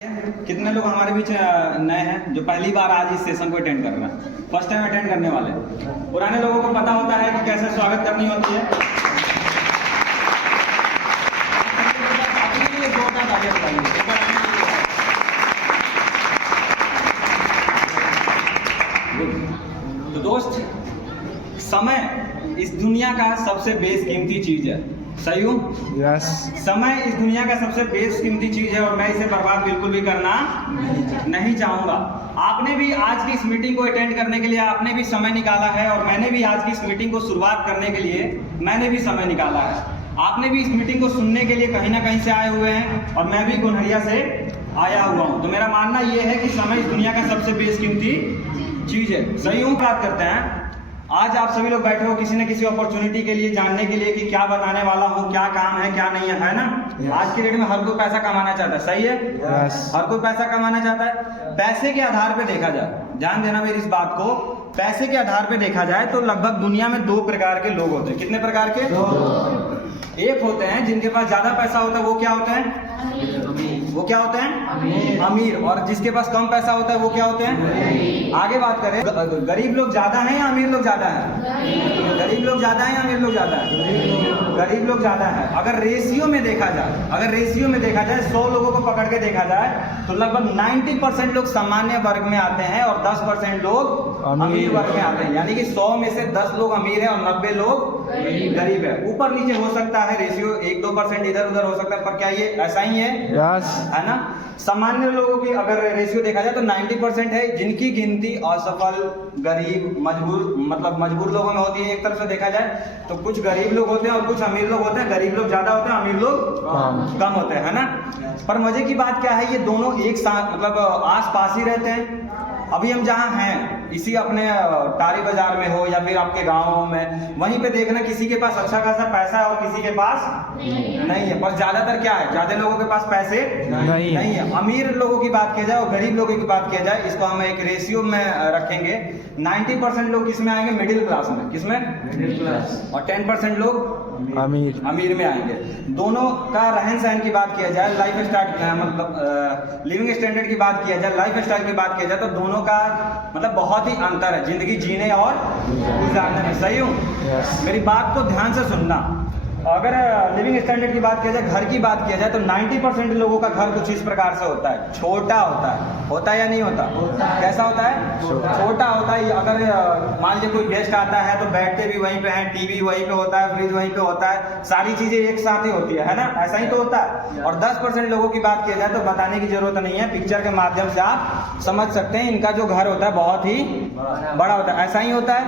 कितने लोग हमारे बीच नए हैं जो पहली बार आज इस सेशन को अटेंड कर रहे हैं, फर्स्ट टाइम अटेंड करने वाले। पुराने लोगों को पता होता है कि कैसे स्वागत करनी होती है। अपने लिए जोरदार तालियां बजाइए। तो दोस्त, समय इस दुनिया का सबसे बेशकीमती चीज है, सही हूँ? यस। समय इस दुनिया का सबसे बेशकीमती चीज है और मैं इसे बर्बाद बिल्कुल भी करना नहीं चाहूंगा। आपने भी आज की इस मीटिंग को अटेंड करने के लिए आपने भी समय निकाला है और मैंने भी आज की इस मीटिंग को शुरुआत करने के लिए मैंने भी समय निकाला है। आपने भी इस मीटिंग को सुनने के लिए कहीं ना कहीं से आए हुए हैं और मैं भी गुनहरिया से आया हुआ हूँ। तो मेरा मानना यह है कि समय इस दुनिया का सबसे बेशकीमती चीज है, सही हूँ? बात करते हैं। आज आप सभी लोग बैठे हो किसी न किसी अपॉर्चुनिटी के लिए, जानने के लिए कि क्या बताने वाला हूँ, क्या काम है क्या नहीं है ना? Yes. आज की डेट में हर कोई पैसा कमाना चाहता है, सही है? Yes. हर कोई पैसा कमाना चाहता है। पैसे के आधार पे देखा जाए, ध्यान देना मेरी इस बात को, पैसे के आधार पे देखा जाए तो लगभग दुनिया में 2 प्रकार के लोग होते हैं। कितने प्रकार के? 2। एक होते हैं जिनके पास ज्यादा पैसा होता है, वो क्या होते हैं? वो क्या होते हैं? अमीर। और जिसके पास कम पैसा होता है वो क्या होते हैं? आगे बात करें, गरीब लोग ज्यादा हैं या अमीर लोग ज्यादा हैं? गरीब लोग ज्यादा हैं या अमीर लोग ज्यादा हैं? गरीब लोग ज्यादा है। अगर रेशियो में देखा जाए 100 लोगों को पकड़ के देखा जाए तो लगभग 90% लोग सामान्य वर्ग में आते हैं और 10% लोग अमीर वर्ग में आते हैं। यानी कि 100 में से 10 लोग अमीर है और 90 लोग गरीब है। ऊपर नीचे हो सकता है रेशियो, 1-2% इधर उधर हो सकता है, पर क्या ये ऐसा ही है? यस। है ना? सामान्य लोगों की अगर रेशियो देखा जाए तो 90% है, जिनकी गिनती असफल, गरीब, मजबूर, मतलब मजबूर लोगों में होती है। एक तरफ से देखा जाए तो कुछ गरीब लोग होते हैं और कुछ अमीर लोग होते हैं। गरीब लोग ज्यादा होते हैं, अमीर लोग कम होते हैं, है ना? पर मजे की बात क्या है, ये दोनों एक साथ मतलब आस पास ही रहते हैं। अभी हम जहाँ हैं इसी अपने टारी बाजार में हो या फिर आपके गाँव में, वहीं पे देखना किसी के पास अच्छा खासा पैसा है और किसी के पास नहीं है। पर ज्यादातर क्या है, ज्यादा लोगों के पास पैसे नहीं है। अमीर लोगों की बात की जाए और गरीब लोगों की बात की जाए, इसको हम एक रेशियो में रखेंगे। 90% लोग किसमें आएंगे? मिडिल क्लास में। किसमें? Middle class. और 10% लोग अमीर में आएंगे। दोनों का रहन सहन की बात किया जाए, लाइफ स्टाइल मतलब लिविंग स्टैंडर्ड की बात किया जाए, लाइफ स्टाइल की बात किया जाए तो दोनों का मतलब बहुत ही अंतर है जिंदगी जीने और गुजारने में, सही हूँ? Yes. मेरी बात को ध्यान से सुनना। अगर लिविंग स्टैंडर्ड की बात किया जाए, घर की बात किया जाए तो 90% लोगों का घर कुछ इस प्रकार से होता है, छोटा होता है या नहीं होता? कैसा होता है? छोटा होता है। अगर मान लीजिए कोई गेस्ट आता है तो बैठते भी वहीं पे हैं, टीवी वहीं पे होता है, फ्रिज वहीं पे होता है, सारी चीजें एक साथ ही होती है ना? ऐसा ही तो होता है। और 10% लोगों की बात किया जाए तो बताने की जरूरत नहीं है, पिक्चर के माध्यम से आप समझ सकते हैं। इनका जो घर होता है बहुत ही बड़ा होता है, ऐसा ही होता है।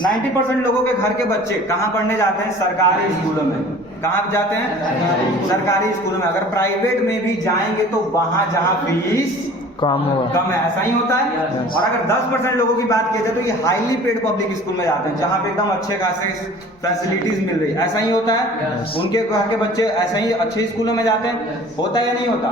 90% लोगों के घर के बच्चे कहाँ पढ़ने जाते हैं? सरकारी स्कूलों में। कहाँ जाते हैं? सरकारी स्कूलों में। अगर प्राइवेट में भी जाएंगे तो वहां जहां फीस कम है, ऐसा ही होता है। और अगर 10% लोगों की बात की जाए तो ये हाईली पेड पब्लिक स्कूल में जाते हैं, जहाँ पे एकदम अच्छे खासे फैसिलिटीज मिल रही है, ऐसा ही होता है। उनके घर के बच्चे ऐसा ही अच्छे स्कूलों में जाते हैं, होता है या नहीं होता?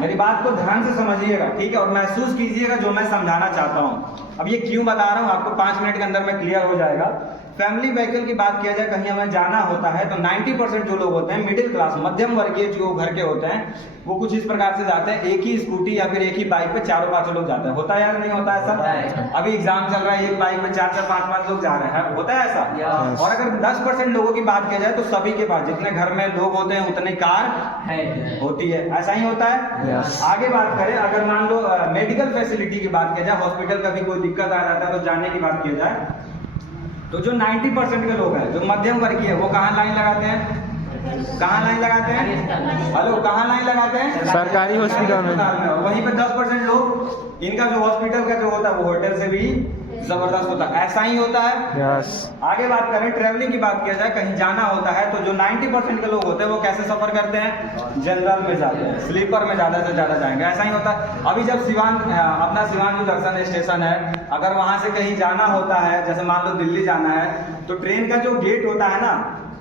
मेरी बात को ध्यान से समझिएगा, ठीक है? और महसूस कीजिएगा जो मैं समझाना चाहता हूँ। अब ये क्यों बता रहा हूँ आपको, 5 मिनट के अंदर में क्लियर हो जाएगा। फैमिली व्हीकल की बात किया जाए, कहीं हमें जाना होता है तो 90% जो लोग होते हैं मिडिल क्लास, मध्यम वर्गीय जो घर के होते हैं, वो कुछ इस प्रकार से जाते हैं। एक ही स्कूटी या फिर एक ही बाइक पे 4-5 लोग जाते हैं। होता है या नहीं होता है ऐसा? अभी एग्जाम चल रहा है, एक बाइक में 4-4, 5-5 लोग जा रहे हैं, होता है ऐसा? और अगर 10% लोगों की बात किया जाए तो सभी के पास, जितने घर में लोग होते हैं उतने कार होती है, ऐसा ही होता है। आगे बात करें, अगर मान लो मेडिकल फैसिलिटी की बात किया जाए, हॉस्पिटल का भी कोई दिक्कत आ जाता है तो जाने की बात की जाए तो जो 90% के लोग हैं जो मध्यम वर्गीय है, वो कहाँ लाइन लगाते हैं? कहाँ लाइन लगाते हैं? हेलो, कहाँ लाइन लगाते हैं? सरकारी हॉस्पिटल में। वहीं पे 10% लोग, इनका जो हॉस्पिटल का जो होता है वो होटल से भी जबरदस्त होता है, ऐसा ही होता है। यस। आगे बात करें, ट्रेवलिंग की बात किया जाए, कहीं जाना होता है तो जो 90% के लोग होते हैं वो कैसे सफर करते हैं? जनरल में जाते हैं, स्लीपर में ज्यादा से ज्यादा जाएंगे, ऐसा ही होता है। अभी जब सिवान, अपना सिवान जो दर्शन स्टेशन है, अगर वहां से कहीं जाना होता है, जैसे मान लो दिल्ली जाना है, तो ट्रेन का जो गेट होता है ना,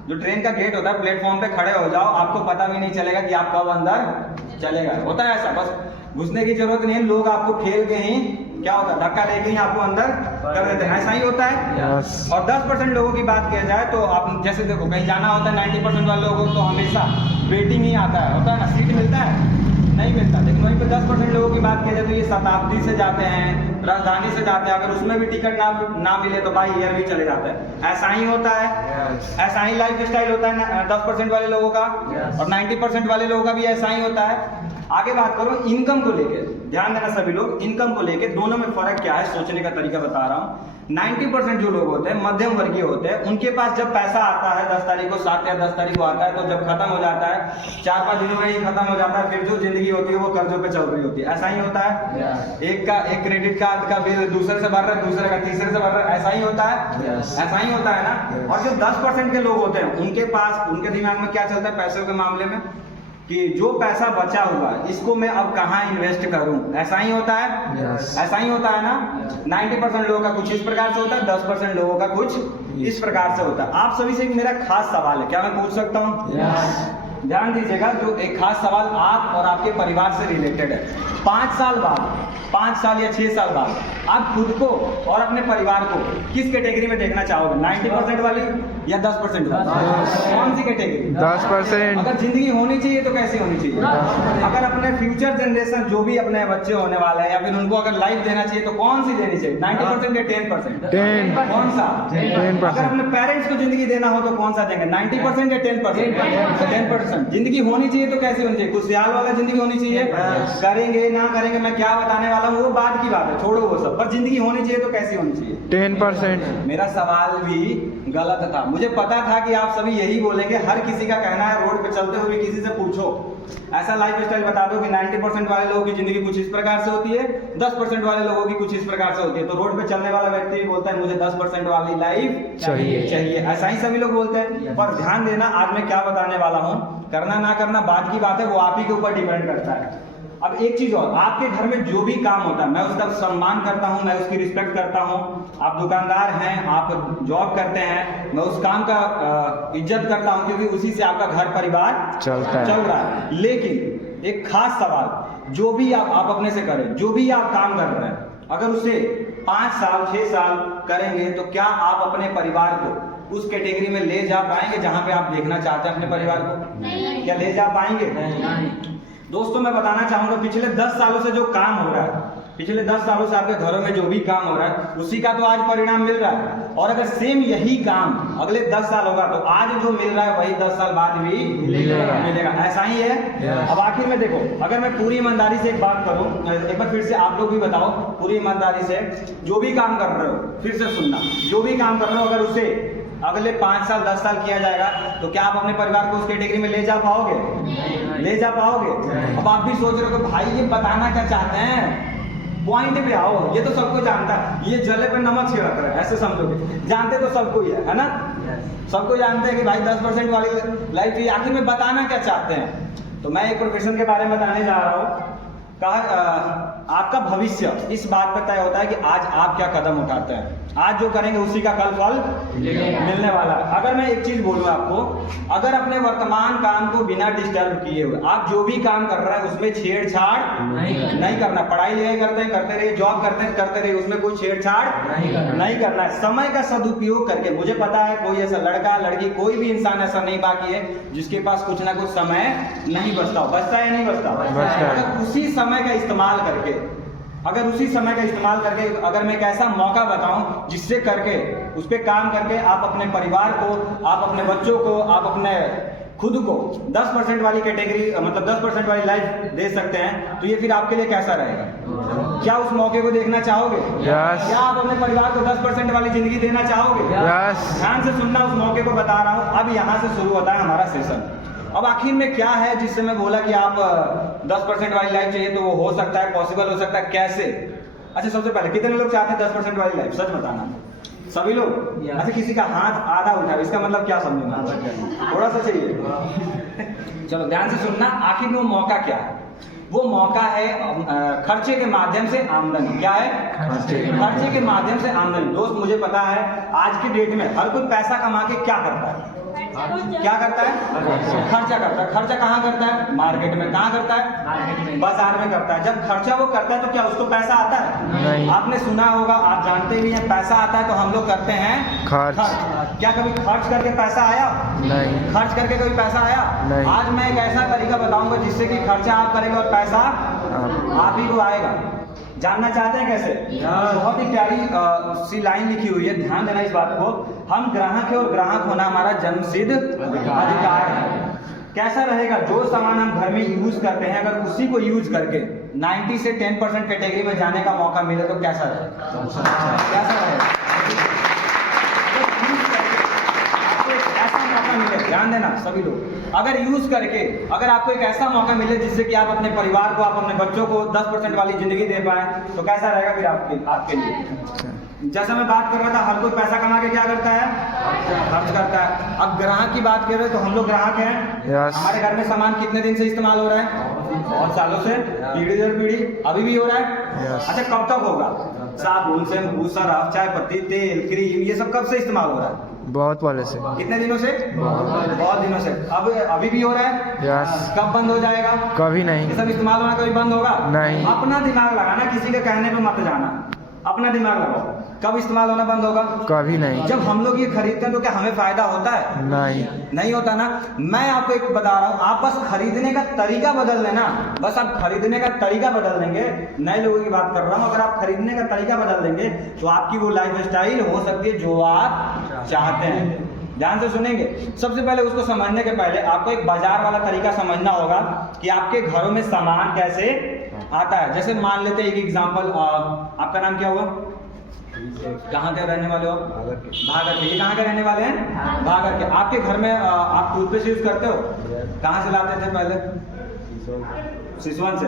जो ट्रेन का गेट होता है, प्लेटफॉर्म पे खड़े हो जाओ, आपको पता भी नहीं चलेगा कि आप कब अंदर चले गए। होता है ऐसा, बस घुसने की जरूरत नहीं है, लोग आपको खेल के ही क्या होता है, धक्का देके ही आपको अंदर कर देते हैं, ऐसा ही होता है। और 10% लोगों की बात किया जाए तो आप जैसे देखो कहीं जाना होता है, 90% वाले लोगों को तो हमेशा वेटिंग ही आता है, होता है ना, सीट मिलता है नहीं मिलता। लेकिन वहीं पे 10% लोगों की बात किया जाए तो ये शताब्दी से जाते हैं, राजधानी से जाते हैं, अगर उसमें भी टिकट ना मिले तो बाई एयर भी चले जाते हैं। ऐसा ही होता है, ऐसा ही लाइफ स्टाइल होता है 10% वाले लोगों का, और 90% वाले लोगों का भी ऐसा ही होता है। आगे बात करो इनकम को लेके, ध्यान देना सभी लोग, इनकम को लेके दोनों में फर्क क्या है, सोचने का तरीका बता रहा हूँ। 90% जो लोग होते हैं मध्यम वर्गीय होते हैं, उनके पास जब पैसा आता है 10 तारीख को, 7 या 10 तारीख को आता है, तो जब खत्म हो जाता है 4-5 दिनों में ही खत्म हो जाता है, फिर जो जिंदगी होती है वो कर्जों पे चल रही होती है। ऐसा ही होता है, एक क्रेडिट कार्ड का बिल दूसरे से भर रहा है, दूसरे का तीसरे से भर रहा है, ऐसा ही होता है, ऐसा ही होता है ना। और जो 10% के लोग होते हैं उनके पास, उनके दिमाग में क्या चलता है पैसों के मामले में, कि जो पैसा बचा हुआ है इसको मैं अब कहाँ इन्वेस्ट करूं। ऐसा ही होता है, ऐसा ही होता है ना। 90% लोगों का कुछ इस प्रकार से होता है, 10% लोगों का कुछ इस प्रकार से होता है। आप सभी से एक मेरा खास सवाल है, क्या मैं पूछ सकता हूँ? ध्यान दीजिएगा, जो एक खास सवाल आप और आपके परिवार से रिलेटेड है। 5 साल बाद, 5 साल या 6 साल बाद आप खुद को और अपने परिवार को किस कैटेगरी में देखना चाहोगे? 90% वाली या 10% वाली? कौन सी कैटेगरी? 10%। अगर जिंदगी होनी चाहिए तो कैसी होनी चाहिए? अगर अपने फ्यूचर जनरेशन जो भी अपने बच्चे होने वाले हैं या फिर उनको अगर लाइफ देना चाहिए तो कौन सी देनी चाहिए? 90% या 10%? 10। कौन सा? 10%। अगर अपने पेरेंट्स को जिंदगी देना हो तो कौन सा देंगे? 90% या 10%? 10%। जिंदगी होनी चाहिए तो कैसी होनी चाहिए? खुशहाल वाला जिंदगी होनी चाहिए। करेंगे ना करेंगे मैं क्या बताने वाला हूँ वो बाद की बात है, छोड़ो वो सब, पर जिंदगी होनी चाहिए तो कैसी होनी चाहिए? 10%। मेरा सवाल भी गलत था, मुझे पता था कि आप सभी यही बोलेंगे। हर किसी का कहना है, रोड पे चलते हुए किसी से पूछो ऐसा लाइफ स्टाइल बता दो कि 90% वाले लोगों की जिंदगी कुछ इस प्रकार से होती है, 10% वाले लोगों की कुछ इस प्रकार से होती है। तो रोड पे चलने वाला व्यक्ति भी बोलता है मुझे 10% वाली लाइफ चाहिए, ऐसा ही सभी लोग बोलते हैं। पर ध्यान देना, आज मैं क्या बताने वाला हूँ, करना ना करना बाद की बात है, वो आप ही के ऊपर डिपेंड करता है। अब एक चीज और, आपके घर में जो भी काम होता है मैं उसका सम्मान करता हूं, मैं उसकी रिस्पेक्ट करता हूं। आप दुकानदार हैं, आप जॉब करते हैं, मैं उस काम का इज्जत करता हूं, क्योंकि उसी से आपका घर परिवार चल रहा है। लेकिन एक खास सवाल, जो भी आप अपने से करें, जो भी आप काम कर रहे हैं, अगर उसे 5 साल 6 साल करेंगे तो क्या आप अपने परिवार को उस कैटेगरी में ले जा पाएंगे जहां पे आप देखना चाहते हैं अपने परिवार को? क्या ले जा पाएंगे? नहीं। दोस्तों मैं बताना चाहूंगा, पिछले 10 सालों से जो काम हो रहा है, पिछले 10 सालों से आपके घरों में जो भी काम हो रहा है उसी का तो आज परिणाम मिल रहा है। और अगर सेम यही काम अगले 10 साल होगा तो आज जो मिल रहा है वही 10 साल बाद भी मिलेगा। ऐसा ही है। अब आखिर में देखो, अगर मैं पूरी ईमानदारी से एक बात करूं, एक बार फिर से आप लोग भी बताओ पूरी ईमानदारी से, जो भी काम कर रहे हो फिर से सुनना, जो भी काम कर रहे हो अगर उसे अगले 5 साल 10 साल किया जाएगा तो क्या आप अपने परिवार को उस कैटेगरी में ले जा पाओगे? ले जा पाओगे? अब आप भी सोच रहे हो कि भाई ये बताना क्या चाहते हैं, पॉइंट पे आओ। ये तो सबको जानता है, ये जले पे नमक छिड़क रहा है, ऐसे समझोगे। जानते तो सबको ही है ना, सबको जानते हैं कि भाई 10% वाली लाइफ है। आखिर में बताना क्या चाहते हैं? तो मैं एक प्रोफेशन के बारे में बताने जा रहा हूँ। आपका भविष्य इस बात पर तय होता है कि आज आप क्या कदम उठाते हैं। आज जो करेंगे उसी का कल फल मिलने वाला है। अगर मैं एक चीज बोलूं आपको, अगर अपने वर्तमान काम को बिना डिस्टर्ब किए हुए आप जो भी काम कर रहे हैं उसमें छेड़छाड़ नहीं करना। पढ़ाई लिखाई करते हैं करते रहिए, जॉब करते हैं करते रहिए, उसमें कोई छेड़छाड़ नहीं करना है। समय का सदुपयोग करके, मुझे पता है कोई ऐसा लड़का लड़की कोई भी इंसान ऐसा नहीं बाकी है जिसके पास कुछ ना कुछ समय नहीं बचता। बचता है या नहीं बचता? अगर उसी समय का इस्तेमाल करके, अगर मैं एक ऐसा मौका बताऊं जिससे करके उस पर काम करके आप अपने परिवार को, आप अपने बच्चों को, आप अपने खुद को 10% वाली कैटेगरी, मतलब 10% वाली लाइफ दे सकते हैं, तो ये फिर आपके लिए कैसा रहेगा? क्या उस मौके को देखना चाहोगे? क्या आप अपने परिवार को 10% वाली जिंदगी देना चाहोगे? ध्यान से सुनना, उस मौके को बता रहा हूँ। अब यहाँ से शुरू होता है हमारा सेशन। अब आखिर में क्या है जिससे मैं बोला कि आप 10% वाली लाइफ चाहिए, तो वो हो सकता है, पॉसिबल हो सकता है, कैसे? अच्छा, सबसे पहले कितने लोग चाहते हैं 10% वाली लाइफ? सच बताना, सभी लोग? अच्छा, किसी का हाथ आधा उठा, इसका मतलब क्या समझूंगा? थोड़ा सा चाहिए। चलो ध्यान से सुनना, आखिर में वो मौका क्या है? वो मौका है खर्चे के माध्यम से आमदनी। क्या है? खर्चे के माध्यम से आमदनी। दोस्त मुझे पता है आज की डेट में हर कोई पैसा कमा के क्या करता है? क्या करता है? खर्चा करता है। खर्चा कहाँ करता है? मार्केट में। कहाँ करता है? बाजार में करता है। जब खर्चा वो करता है तो क्या उसको पैसा आता है? नहीं। आपने सुना होगा, आप जानते भी हैं, पैसा आता है तो हम लोग करते हैं खर्च। क्या कभी खर्च करके पैसा आया? नहीं। खर्च करके कभी पैसा आया? नहीं। आज मैं एक ऐसा तरीका बताऊंगा जिससे कि खर्चा आप करेंगे और पैसा आप ही को आएगा। जानना चाहते हैं कैसे? बहुत ही प्यारी सी लाइन लिखी हुई है, ध्यान देना इस बात को। हम ग्राहक है और ग्राहक होना हमारा जन्मसिद्ध अधिकार है। कैसा रहेगा? जो सामान हम घर में यूज करते हैं अगर उसी को यूज करके 90 से 10% कैटेगरी में जाने का मौका मिले तो कैसा रहेगा? कैसा रहेगा? ऐसा मौका मिले, ध्यान देना सभी लोग, अगर यूज करके अगर आपको एक ऐसा मौका मिले जिससे कि आप अपने परिवार को, आप अपने बच्चों को 10% वाली जिंदगी दे पाए तो कैसा रहेगा फिर आपके लिए? जैसा मैं बात कर रहा था, हर कोई पैसा कमा के क्या करता है? खर्च करता है। अब ग्राहक की बात कर रहे हैं तो हम लोग ग्राहक हैं। हमारे घर में सामान कितने दिन से इस्तेमाल हो रहा है? बहुत सालों से, पीढ़ी दर पीढ़ी, अभी भी हो रहा है। अच्छा, कब तक होगा? साबुन, शैम्पू, सरफ, चाय पत्ती, तेल, क्रीम, ये सब कब से इस्तेमाल हो रहा है? बहुत पहले से। कितने दिनों से? बहुत दिनों से। अब अभी भी हो रहा है? यस। कब बंद हो जाएगा? कभी नहीं। ये सब इस्तेमाल होना कभी बंद होगा? नहीं। अपना दिमाग लगाना, किसी के कहने पे मत जाना, अपना दिमाग लगाओ। कब इस्तेमाल होना बंद होगा? कभी नहीं। जब हम लोग ये खरीदते हैं तो क्या हमें फायदा होता है? नहीं। नहीं होता ना। मैं आपको एक बता रहा हूँ, आप बस खरीदने का तरीका बदल लेना, बस आप खरीदने का तरीका बदल देंगे। नए लोगों की बात कर रहा हूँ, अगर आप खरीदने का तरीका बदल देंगे तो आपकी वो लाइफ स्टाइल हो सकती है जो आप चाहते हैं। ध्यान से सुनेंगे। सबसे पहले उसको समझने के पहले आपको एक बाजार वाला तरीका समझना होगा कि आपके घरों में सामान कैसे आता है। जैसे मान लेते हैं एक एग्जांपल, आपका नाम क्या हुआ? कहाँ के रहने वाले हो? भागर के। ये कहाँ के रहने वाले हैं? भागर के। आपके घर में आप टूथपेस्ट यूज करते हो? कहाँ से लाते थे पहले? सिसवन से।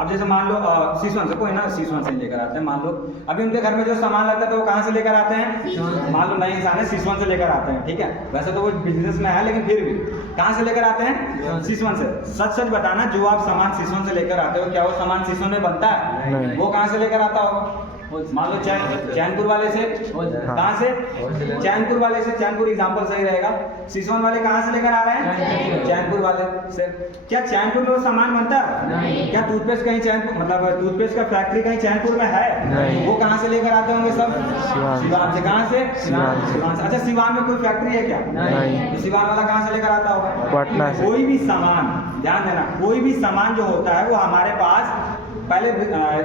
अब जैसे मान लो सिसवन से, कोई ना सिसवन से लेकर आते हैं। मान लो अभी उनके घर में जो सामान लगता है तो वो कहाँ से लेकर आते हैं? मान लो नए इंसान है, सिसवन से लेकर आते हैं, ठीक है। वैसे तो वो बिजनेस में है लेकिन फिर भी कहाँ से लेकर आते हैं? सिसवन से। सच सच बताना, जो आप सामान सिसवन से लेकर आते हो क्या वो सामान सिसवन में बनता है? नहीं। वो कहाँ से लेकर आता होगा? मान लो चैनपुर वाले से। कहाँ से? चैनपुर वाले से। चैनपुर एग्जांपल सही रहेगा। सिसवन वाले कहाँ से लेकर आ रहे हैं? चैनपुर वाले से। क्या चैनपुर में वो सामान बनता है? क्या टूथपेस्ट कहीं चैनपुर, मतलब टूथपेस्ट का फैक्ट्री कहीं चैनपुर में है? नहीं। वो कहाँ से लेकर आते होंगे सब? सिवान से। कहाँ से? सिवान से। अच्छा, सिवान में कोई फैक्ट्री है क्या? नहीं। तो सिवान वाला कहाँ से लेकर आता होगा? पटना से। कोई भी सामान, ध्यान देना, कोई भी सामान जो होता है वो हमारे पास पहले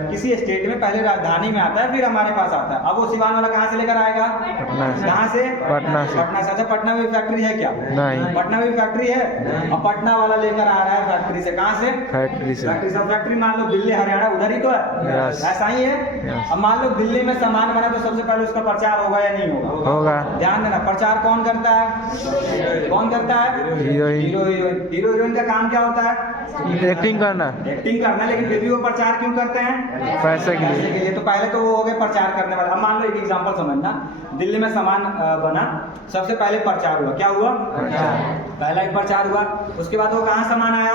किसी स्टेट में, पहले राजधानी में आता है, फिर हमारे पास आता है। अब वो सिवान वाला कहाँ से लेकर आएगा? पटना से। कहाँ से? पटना से। पटना से। अच्छा, पटना में फैक्ट्री है क्या? नहीं। पटना में फैक्ट्री है? अब पटना वाला लेकर आ रहा है फैक्ट्री से। कहाँ से? फैक्ट्री से। फैक्ट्री से। फैक्ट्री मान लो दिल्ली हरियाणा उधर ही तो है। यस। ऐसा ही है। यस। अब मान लो दिल्ली में सामान बना तो सबसे पहले उसका प्रचार होगा या नहीं होगा? होगा। ध्यान देना, प्रचार कौन करता है? कौन करता है? हीरोइन। हीरो हीरोइन का काम क्या होता है? एक्टिंग करना। एक्टिंग करना, लेकिन फिर भी वो प्रचार क्यों करते हैं? पैसे के लिए। पैसे के लिए। तो पहले तो वो हो गए प्रचार करने वाले। अब मान लो एक एग्जांपल समझना, दिल्ली में सामान बना, सबसे पहले प्रचार हुआ। क्या हुआ? पहला एक प्रचार हुआ। उसके बाद वो कहाँ सामान आया?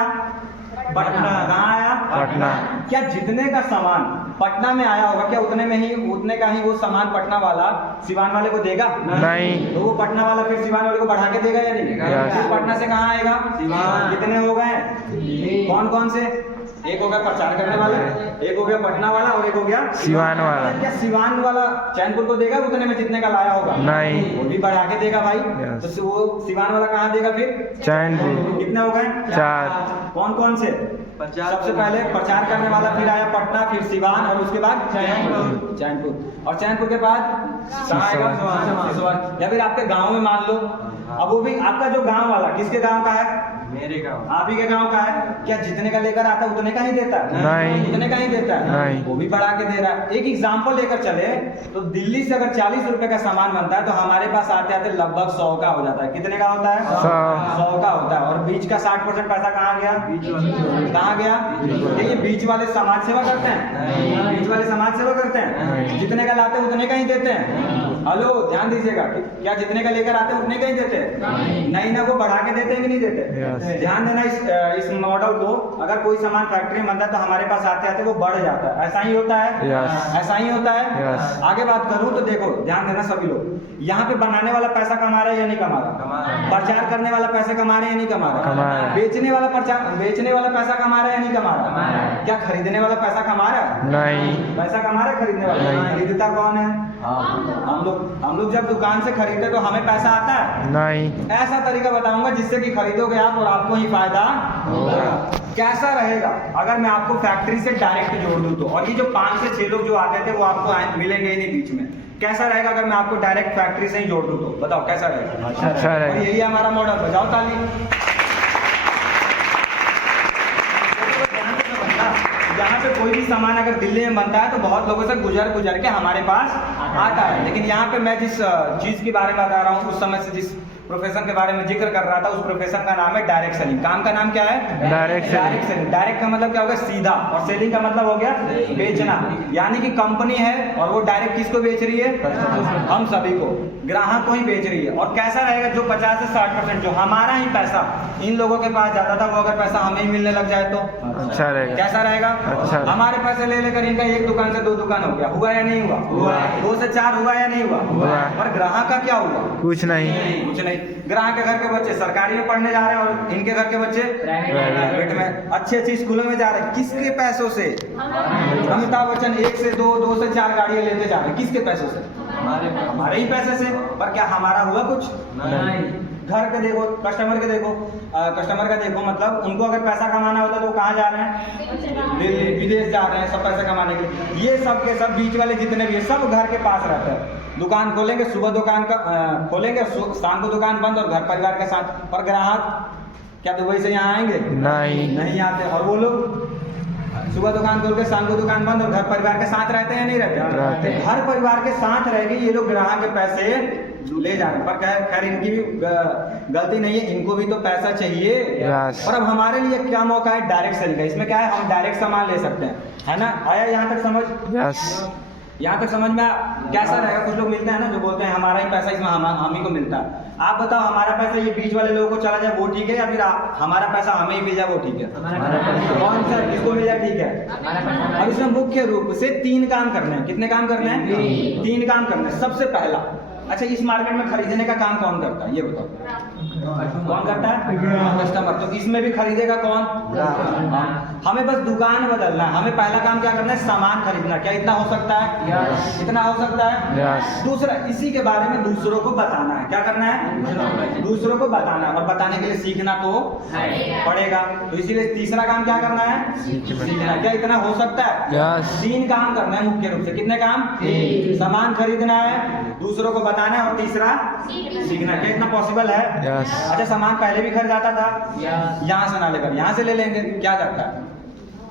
पटना। कहाँ आया? पटना। क्या जितने का सामान पटना में आया होगा क्या उतने का ही वो सामान पटना वाला सिवान वाले को देगा? नहीं। तो वो पटना वाला फिर सिवान वाले को बढ़ा के देगा या नहीं? Yes. फिर पटना से कहाँ आएगा? कितने हो गए? कौन कौन से? एक हो गया प्रचार करने वाला, एक हो गया पटना वाला और एक हो गया सिवान वाला। क्या सिवान वाला चैनपुर को देगा उतने में जितने का लाया होगा? नहीं। वो भी बढ़ा के देगा भाई। Yes. तो वो सिवान वाला कहाँ देगा फिर? चैनपुर। कितने हो गए? 4। कौन कौन से? सबसे पहले प्रचार करने वाला, फिर आया पटना, फिर सिवान और उसके बाद चैनपुर। और चैनपुर के बाद कहाँ आएगा? सिसवन। या फिर आपके गांव में मान लो, अब वो भी आपका जो गांव वाला किसके गांव का है? मेरे गांव। आप ही के गांव का है। क्या जितने का लेकर आता है उतने का ही देता है? नहीं। उतने का ही देता है? नहीं। वो भी बढ़ा के दे रहा है। एक एग्जांपल लेकर चले तो दिल्ली से अगर 40 रुपए का सामान बनता है तो हमारे पास आते आते लगभग 100 का हो जाता है। कितने का होता है? 100 का होता है। और बीच का 60% पैसा कहाँ गया? कहाँ गया? ये बीच वाले समाज सेवा करते हैं। बीच वाले समाज सेवा करते हैं। जितने का लाते हैं उतने का ही देते हैं। हेलो, ध्यान दीजिएगा, क्या जितने का लेकर आते हैं उतने का ही देते हैं? नहीं ना, वो बढ़ा के देते हैं कि नहीं देते? Yes. ध्यान देना इस मॉडल को। अगर कोई सामान फैक्ट्री में बनता है तो हमारे पास आते आते वो बढ़ जाता है, ऐसा ही होता है? Yes. ऐसा ही होता है? Yes. आगे बात करूं तो देखो, ध्यान देना सभी लोग, यहाँ पे बनाने वाला पैसा कमा रहा है या नहीं कमा रहा? प्रचार करने वाला पैसे कमा रहा है या नहीं कमा कमा रहा? रहा है। बेचने वाला पैसा कमा रहा है या नहीं कमा रहा? क्या खरीदने वाला पैसा कमा रहा है? नहीं। पैसा कमा रहा है खरीदने वाला? नहीं। खरीदता कौन है? हम लोग जब दुकान से खरीदते तो हमें पैसा आता है? नहीं। ऐसा तरीका बताऊंगा जिससे कि खरीदोगे आप और आपको ही फायदा होगा। कैसा रहेगा अगर मैं आपको फैक्ट्री से डायरेक्ट जोड़ दूं तो? और ये जो 5 से 6 लोग जो आते थे वो आपको मिलेंगे ही नहीं बीच में। कैसा रहेगा अगर मैं आपको डायरेक्ट फैक्ट्री से ही जोड़ दूं तो? बताओ कैसा रहेगा? अच्छा और रहेगा। यही है हमारा मॉडल, बजाओ ताली। यहाँ पे कोई भी सामान अगर दिल्ली में बनता है तो बहुत लोगों से गुजर के हमारे पास आता है, लेकिन यहाँ पे मैं जिस चीज के बारे में बता रहा हूँ, उस समय से जिस प्रोफेशन के बारे में जिक्र कर रहा था, उस प्रोफेशन का नाम है डायरेक्ट सेलिंग। काम का नाम क्या है? Direct selling. डायरेक्ट का मतलब क्या होगा? सीधा, और सेलिंग का मतलब हो गया बेचना। यानी कि कंपनी है और वो डायरेक्ट किसको बेच रही है? हम सभी को, ग्राहक को ही बेच रही है। और कैसा रहेगा? जो 50 से 60% जो हमारा ही पैसा इन लोगों के पास जाता था, वो अगर पैसा हमें ही मिलने लग जाए तो अच्छा रहेगा। कैसा रहेगा? अच्छा। हमारे पैसे ले लेकर इनका एक दुकान से 2 दुकान हो गया, हुआ या नहीं हुआ? हुआ। 2 से 4 हुआ या नहीं हुआ? हुआ। और ग्राहक का क्या हुआ? कुछ नहीं। कुछ नहीं। ग्राहक के घर के बच्चे सरकारी में पढ़ने जा रहे हैं और इनके घर के बच्चे प्राइवेट में, अच्छी स्कूलों में जा रहे हैं। किसके पैसों से? अमिताभ बच्चन 1 से 2, 2 से 4 गाड़ियां लेते जा रहे हैं। किसके पैसों से? हमारे ही पैसे से। पर क्या हमारा हुआ कुछ? नहीं। घर के देखो, कस्टमर का देखो, मतलब उनको अगर पैसा कमाना होता तो वो कहाँ जा रहे हैं? दिल्ली, विदेश जा रहे हैं सब पैसा कमाने के लिए। ये सब के सब बीच वाले जितने भी है सब घर के पास रहते हैं। दुकान खोलेंगे, सुबह दुकान का खोलेंगे, शाम को दुकान बंद और घर परिवार के साथ। पर ग्राहक क्या दुबई से यहाँ आएंगे? नहीं आते। और वो लोग सुबह दुकान खोल के शाम को दुकान बंद और घर परिवार के साथ रहते हैं या नहीं रहते? घर परिवार के साथ रह के ये लोग ग्राहक के पैसे ले जा रहे हैं। पर खैर इनकी भी गलती नहीं है, इनको भी तो पैसा चाहिए। और अब हमारे लिए क्या मौका है? डायरेक्ट सेलिंग का। इसमें क्या है? हम डायरेक्ट सामान ले सकते हैं, है ना? आया यहाँ तक समझ? यहाँ तक समझ में कैसा रहेगा? कुछ लोग मिलते हैं ना जो बोलते हैं हमारा ही पैसा इसमें हम ही को मिलता है। आप बताओ, हमारा पैसा ये बीच वाले लोगों को चला जाए वो ठीक है, या फिर हमारा पैसा हमें ही मिल जाए वो ठीक है? कौन सा किसको मिल जाए ठीक है? अब इसमें मुख्य रूप से 3 काम करने हैं। कितने काम करने हैं? 3 काम करने हैं। सबसे पहला, अच्छा, इस मार्केट में खरीदने का काम कौन करता है ये बताओ? कौन करता है? कस्टमर। तो इसमें भी खरीदेगा कौन? हमें बस दुकान बदलना है। हमें पहला काम क्या करना है? सामान खरीदना। क्या इतना हो सकता है? इतना हो सकता है। दूसरा, इसी के बारे में दूसरों को बताना है। क्या करना है? दूसरों को बताना है। और बताने के लिए सीखना तो पड़ेगा। तो इसीलिए तीसरा काम क्या करना है? सीखना। क्या इतना हो सकता है? 3 काम करना है मुख्य रूप से। कितने काम? सामान खरीदना है, दूसरों को बताना है और तीसरा सीखना। क्या इतना पॉसिबल है? अच्छा, सामान पहले भी खरीदाता था, यहाँ से ना लेकर यहाँ से ले लेंगे, क्या जाता है?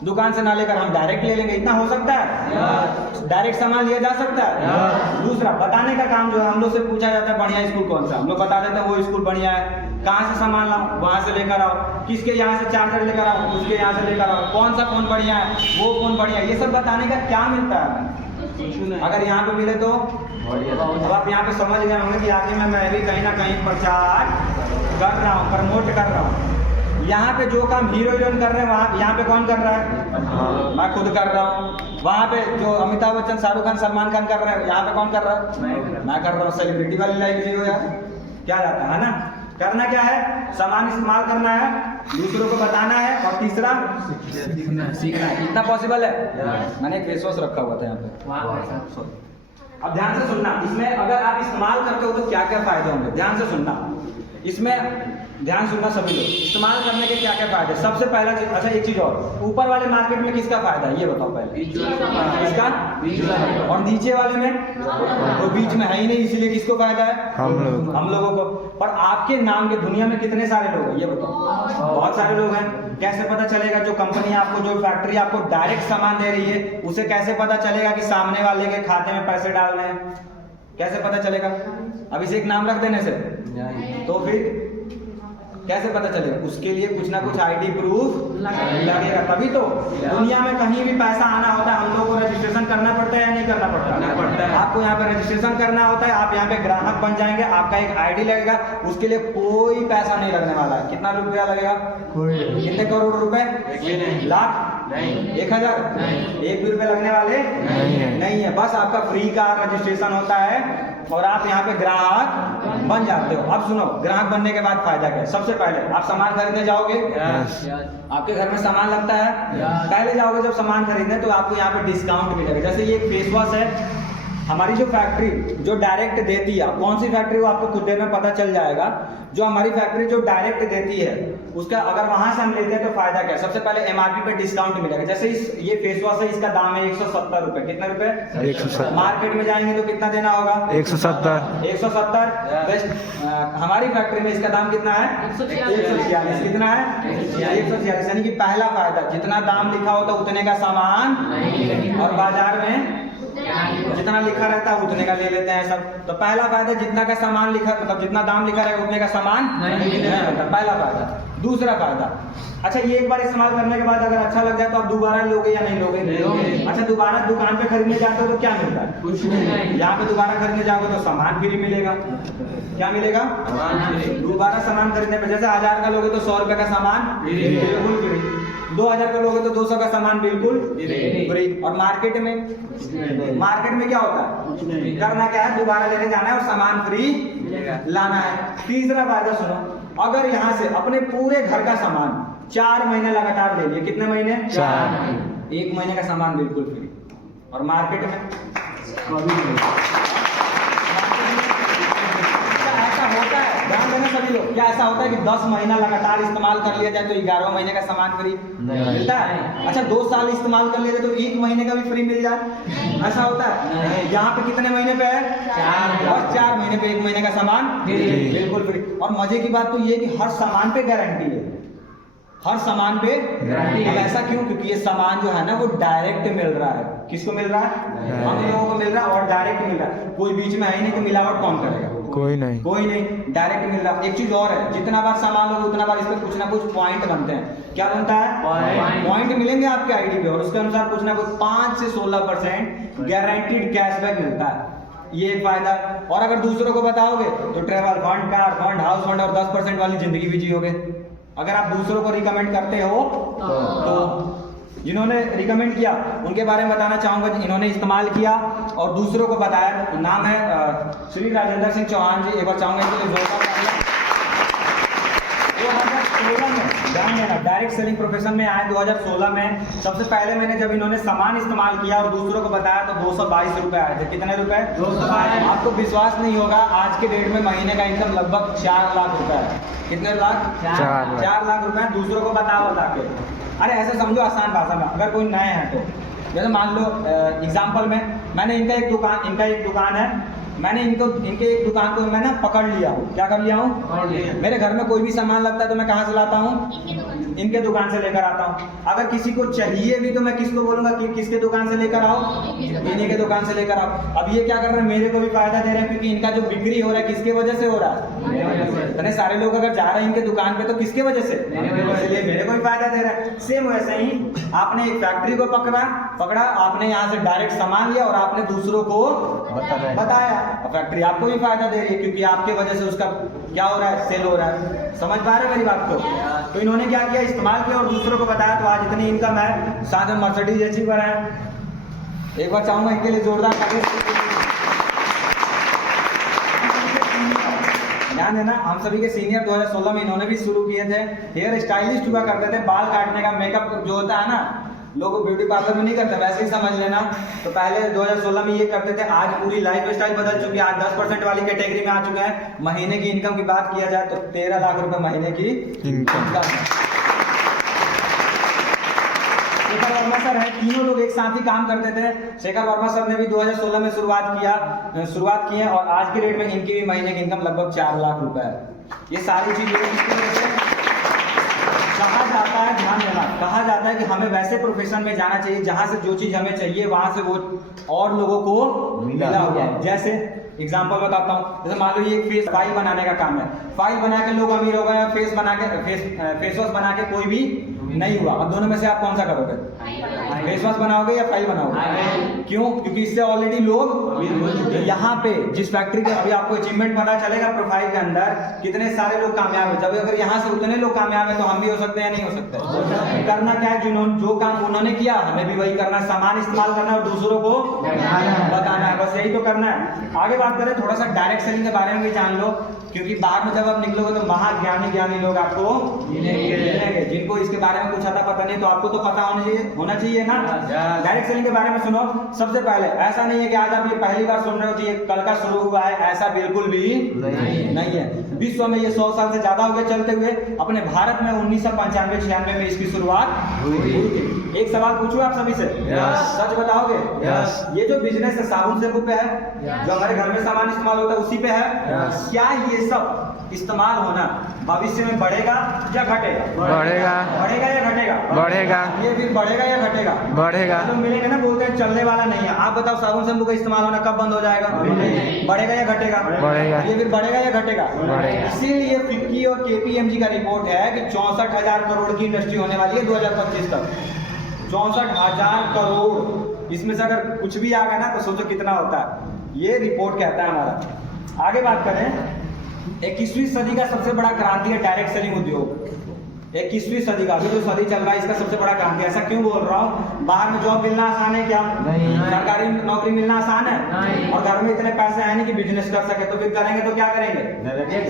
दुकान से ना लेकर हम डायरेक्ट ले लेंगे, इतना हो सकता है? डायरेक्ट सामान लिया जा सकता है। दूसरा, बताने का काम जो है, हम लोग से पूछा जाता है बढ़िया स्कूल कौन सा, हम लोग बता देते हैं वो स्कूल बढ़िया है। कहाँ से सामान लाओ? वहाँ से लेकर आओ। किसके यहाँ से चार्जर लेकर आओ? उसके यहाँ से लेकर आओ। कौन सा फोन बढ़िया है? वो फोन बढ़िया है। ये सब बताने का क्या मिलता है? अगर यहाँ पे मिले तो अब आप यहाँ पे समझ गए होंगे कि आगे में मैं भी कहीं ना कहीं प्रचार कर रहा हूँ, प्रमोट कर रहा हूँ। यहाँ पे जो काम हीरो हीरोइन कर रहे हैं वहाँ यहाँ पे कौन कर रहा है? मैं खुद कर रहा हूँ। वहाँ पे जो अमिताभ बच्चन, शाहरुख खान, सलमान खान कर रहे हैं, यहाँ पे कौन कर रहा है? मैं कर रहा हूँ। सेलिब्रिटी वाली लाइफ जियो यार, क्या जाता है ना? करना क्या है? सामान इस्तेमाल करना है, दूसरों को बताना है और तीसरा सीखना। इतना पॉसिबल है? मैंने एक फेस वॉश रखा हुआ था यहाँ पे। अब ध्यान से सुनना, इसमें अगर आप इस्तेमाल करते हो तो क्या क्या फायदे होंगे? ध्यान से सुनना, इसमें ध्यान सुनना सभी लोग। इस्तेमाल करने के क्या क्या फायदे? सबसे पहला चीज, अच्छा एक चीज और, ऊपर वाले मार्केट में किसका फायदा है ये बताओ पहले? इसका। और नीचे वाले में तो बीच में है ही नहीं, इसीलिए किसको फायदा है? हम लोगों को। पर आपके नाम के दुनिया में कितने सारे लोग हैं ये बताओ? बहुत सारे लोग हैं। कैसे पता चलेगा? जो कंपनी आपको, जो फैक्ट्री आपको डायरेक्ट सामान दे रही है, उसे कैसे पता चलेगा कि सामने वाले के खाते में पैसे डालने हैं? कैसे पता चलेगा? अब इसे एक नाम रख देने से तो फिर कैसे पता चलेगा? उसके लिए कुछ ना कुछ आईडी प्रूफ लगेगा, तभी तो। दुनिया में कहीं भी पैसा आना होता है, हम लोगों को रजिस्ट्रेशन करना पड़ता है या नहीं करना पड़ता? आपको यहाँ पे रजिस्ट्रेशन करना होता है, आप यहाँ पे ग्राहक बन जाएंगे, आपका एक आईडी लगेगा, उसके लिए कोई पैसा नहीं लगने वाला है। कितना रुपया लगेगा? कितने करोड़ रुपए? लाख? 1000? 1 भी रुपए लगने वाले नहीं है। बस आपका फ्री का रजिस्ट्रेशन होता है और आप यहाँ पे ग्राहक बन जाते हो। अब सुनो, ग्राहक बनने के बाद फायदा क्या है? सबसे पहले आप सामान खरीदने जाओगे, आपके घर में सामान लगता है, पहले जाओगे जब सामान खरीदने तो आपको यहाँ पे डिस्काउंट मिलेगा। जैसे ये एक फेस वॉश है, हमारी जो फैक्ट्री जो डायरेक्ट देती है, कौन सी फैक्ट्री वो आपको कुछ देर में पता चल जाएगा। जो हमारी फैक्ट्री जो डायरेक्ट देती है उसका अगर वहां से हम लेते हैं तो फायदा क्या है? सबसे पहले एमआरपी पे डिस्काउंट मिलेगा। जैसे ये फेस वॉश है, इसका दाम है 170 रुपए। कितने रुपए? 170। मार्केट में जाएंगे तो कितना देना होगा? 170। बेस्ट हमारी फैक्ट्री में इसका दाम कितना है? 146। कितना है? 146। यानी कि पहला फायदा, जितना दाम लिखा होता उतने का सामान, और बाजार में जितना लिखा रहता है उतने का ले लेते हैं सब। तो पहला फायदा, जितना का सामान लिखा, मतलब जितना दाम लिखा रहेगा उतने का सामान नहीं मिलता, पहला फायदा। दूसरा फायदा, अच्छा ये एक बार इस्तेमाल करने के बाद अगर अच्छा लग जाए तो आप दोबारा लोगे या नहीं लोगे? अच्छा दोबारा दुकान पे खरीदने जाते हो तो क्या मिलता है? कुछ नहीं। यहाँ पे दोबारा खरीदने जाओगे तो सामान फ्री मिलेगा। क्या मिलेगा? दोबारा सामान खरीदने पे, जैसे 1000 का लोगे तो 100 रुपए का सामान बिल्कुल फ्री, 2000 का लोगे तो 200 का सामान बिल्कुल फ्री। और मार्केट में क्या होता है? करना क्या है? दोबारा लेने जाना है और सामान फ्री लाना है। तीसरा फायदा सुनो, अगर यहाँ से अपने पूरे घर का सामान 4 महीने लगातार ले लिए, कितने महीने? 4। 1 महीने का सामान बिल्कुल फ्री। और मार्केट में ऐसा होता है, ध्यान देना सभी लोग, क्या ऐसा होता है कि 10 महीना लगातार इस्तेमाल कर लिया जाए तो 11वें महीने का सामान फ्री मिलता है? अच्छा 2 साल इस्तेमाल कर लिया तो 1 महीने का भी फ्री मिल जाए, ऐसा होता है? यहाँ पे कितने महीने पे है? 4। 4 महीने पे 1 महीने का सामान बिल्कुल फ्री। और मजे की बात तो ये कि हर सामान पे गारंटी है, हर सामान पे गारंटी। अब ऐसा क्यों? क्योंकि ये सामान जो है ना वो डायरेक्ट मिल रहा है। किसको मिल रहा है? हम लोगों को मिल रहा है, और डायरेक्ट मिल रहा है। कोई बीच में है ही नहीं, तो मिलावट कौन करेगा? कोई नहीं, डायरेक्ट मिल रहा है। एक चीज और है, जितना बार सामान लोगे उतना बार इस पर कुछ ना कुछ पॉइंट बनते हैं। क्या बनता है? पॉइंट मिलेंगे आपके आईडी पे, और उसके अनुसार कुछ ना कुछ 5 से 16% गारंटीड कैशबैक मिलता है। ये एक फायदा। और अगर दूसरों को बताओगे तो travel fund, car fund, house fund और 10% वाली जिंदगी भी जियोगे। अगर आप दूसरों को रिकमेंड करते हो तो जिन्होंने रिकमेंड किया उनके बारे में बताना चाहूंगा, इन्होंने इस्तेमाल किया और दूसरों को बताया। नाम है श्री राजेंद्र सिंह चौहान जी। एक बार चाहूंगा इनके लिए जोरदार तालियां। 2016 में, ध्यान देना, डायरेक्ट सेलिंग प्रोफेशन में आए 2016 में। सबसे पहले मैंने जब इन्होंने सामान इस्तेमाल किया और दूसरों को बताया तो 222 रुपए आए थे। कितने रुपए? 222। आपको विश्वास नहीं होगा, आज के डेट में महीने का इनकम लगभग 4 लाख रुपए है। कितने लाख? 4 लाख रुपए दूसरों को बता के। अरे ऐसे समझो आसान भाषा में, अगर कोई नए हैं तो जैसे मान लो एग्जाम्पल में, मैंने इनका एक दुकान है, मैंने इनके एक दुकान को मैंने पकड़ लिया हूँ। क्या कर लिया हूँ? मेरे घर में कोई भी सामान लगता है तो मैं कहाँ से लाता हूँ? इनके दुकान से लेकर आता हूँ। अगर किसी को चाहिए भी तो मैं किसको बोलूंगा कि किसके दुकान से लेकर आओ? इन्हीं के दुकान से लेकर आओ। अब ये क्या कर रहे हैं? मेरे को भी फायदा दे रहे हैं, क्योंकि इनका जो बिक्री हो रहा है किसके वजह से हो रहा है? इतने सारे लोग अगर जा रहे हैं इनके दुकान पे तो किसके वजह से? इसलिए मेरे को भी फायदा दे रहा है। सेम वैसे ही आपने एक फैक्ट्री को पकड़ा, आपने यहाँ से डायरेक्ट सामान लिया और आपने दूसरों को बताया, फैक्ट्री आपको भी फायदा दे रही है, क्योंकि आपके वजह से उसका क्या हो रहा है? सेल हो रहा है। समझ पा रहे हैं मेरी बात को? तो इन्होंने क्या किया? इस्तेमाल किया और दूसरों को बताया, तो आज इतनी इनकम है, साथ में मर्सिडीज अचीवर है। एक बार चाहूंगा इनके लिए जोरदार तालियां। ध्यान देना, हम सभी के सीनियर 2016 में इन्होंने भी शुरू किए थे। हेयर स्टाइलिस्ट हुआ करते थे, बाल काटने का, मेकअप जो होता है ना, लोग ब्यूटी पार्लर में नहीं करते, वैसे ही समझ लेना। तो पहले 2016 में ये करते थे। आज पूरी लाइफ स्टाइल बदल चुकी है, आज 10% वाली कैटेगरी में आ चुके हैं। महीने की इनकम की बात किया जाए तो 13 लाख रुपए महीने की इनकम है। शेखर वर्मा सर है, तीनों लोग एक साथ ही काम करते थे। शेखर वर्मा सर ने भी 2016 में शुरुआत की है, और आज के डेट में इनकी भी महीने की इनकम लगभग 4 लाख रुपए है। ये सारी चीजें कहा जाता है, ध्यान ध्यान देना, कहा जाता है कि हमें वैसे प्रोफेशन में जाना चाहिए जहां से जो चीज हमें चाहिए वहां से वो और लोगों को मिला हुआ है। जैसे एग्जांपल बताता हूँ, जैसे मान लो ये एक फेस फाइल बनाने का काम है, फाइल बना के लोग अमीर हो गए, फेस बना के फेस वॉश बना के कोई भी नहीं हुआ। अब दोनों में से आप कौन सा करोगे? फेस वॉश बनाओगे या फाइल बनाओगे? क्यों? क्योंकि इससे ऑलरेडी लोग यहाँ पे जिस फैक्ट्री के, अभी आपको अचीवमेंट पता चलेगा प्रोफाइल के अंदर कितने सारे लोग कामयाब है। जब अगर यहाँ से उतने लोग कामयाब है तो हम भी हो सकते हैं, नहीं हो सकते? करना क्या है, जिन्होंने जो काम उन्होंने किया हमें भी वही करना है, सामान इस्तेमाल करना है और दूसरों को बताना है, बस यही तो करना है। आगे बात करें थोड़ा सा डायरेक्ट सेलिंग के बारे में भी जान लो, क्योंकि बाहर में जब आप निकलोगे तो महाज्ञानी लोग आपको मिलेंगे जिनको इसके बारे में कुछ आता पता नहीं, तो आपको तो पता होना चाहिए ना। डायरेक्ट सेलिंग के बारे में सुनो। सबसे पहले ऐसा नहीं है कि आज आप ये पहली बार सुन रहे हो कि कल का शुरू हुआ है, ऐसा बिल्कुल भी नहीं है। विश्व में ये 100 साल से ज्यादा हो गए चलते हुए। अपने भारत में 1995-96 में इसकी शुरुआत हुई थी। एक सवाल पूछूं आप सभी से, सच बताओगे? ये जो बिजनेस है साबुन शैम्पू पे है, जो हमारे घर में सामान इस्तेमाल होता है उसी पे है। क्या ये सब इस्तेमाल होना भविष्य में बढ़ेगा या घटेगा? बढ़ेगा या घटेगा? बढ़ेगा। ये फिर बढ़ेगा या घटेगा? बढ़ेगा। लोग मिलेंगे ना, बोलते हैं चलने वाला नहीं है। आप बताओ साबुन शैम्पू का इस्तेमाल होना कब बंद हो जाएगा? बढ़ेगा या घटेगा? बढ़ेगा। ये फिर बढ़ेगा या घटेगा? बढ़ेगा। इसीलिए फिक्की और KPMG का रिपोर्ट है कि 64,000 करोड़ की इंडस्ट्री होने वाली है 2025 तक। 64,000 करोड़, इसमें से अगर कुछ भी आ गया ना तो सोचो कितना होता है। ये रिपोर्ट कहता है हमारा। आगे बात करें, 21वीं सदी का सबसे बड़ा क्रांति है डायरेक्ट सेलिंग उद्योग। 21वीं सदी का अभी जो सदी चल रहा है इसका सबसे बड़ा क्रांति। ऐसा क्यों बोल रहा हूँ? बाहर में जॉब मिलना आसान है क्या? नहीं। सरकारी नौकरी मिलना आसान है? नहीं। और घर में इतने पैसे आए नहीं कि बिजनेस कर सके, तो फिर करेंगे तो क्या करेंगे?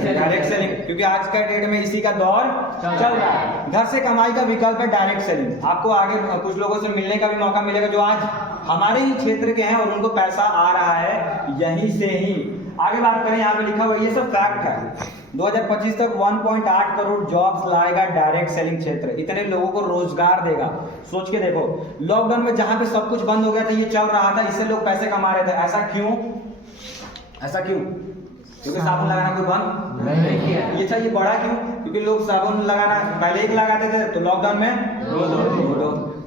Direct selling. क्योंकि आज का डेट में इसी का दौर चल रहा है। घर से कमाई का विकल्प है डायरेक्ट सेलिंग। आपको आगे कुछ लोगों से मिलने का भी मौका मिलेगा जो आज हमारे ही क्षेत्र के हैं और उनको पैसा आ रहा है यहीं से ही। आगे बात करें, यहाँ पे लिखा हुआ ये सब फैक्ट है। 2025 तक 1.8 करोड़ जॉब्स लाएगा डायरेक्ट सेलिंग क्षेत्र, इतने लोगों को रोजगार देगा। सोच के देखो, लॉकडाउन में जहां पे सब कुछ बंद हो गया था, ये चल रहा था, इससे लोग पैसे कमा रहे थे। ऐसा क्यों? क्योंकि साबुन लगाना कोई बंद नहीं किया। ये चाहिए बढ़ा क्यों? क्योंकि लोग साबुन लगाना पहले एक लगाते थे, तो लॉकडाउन में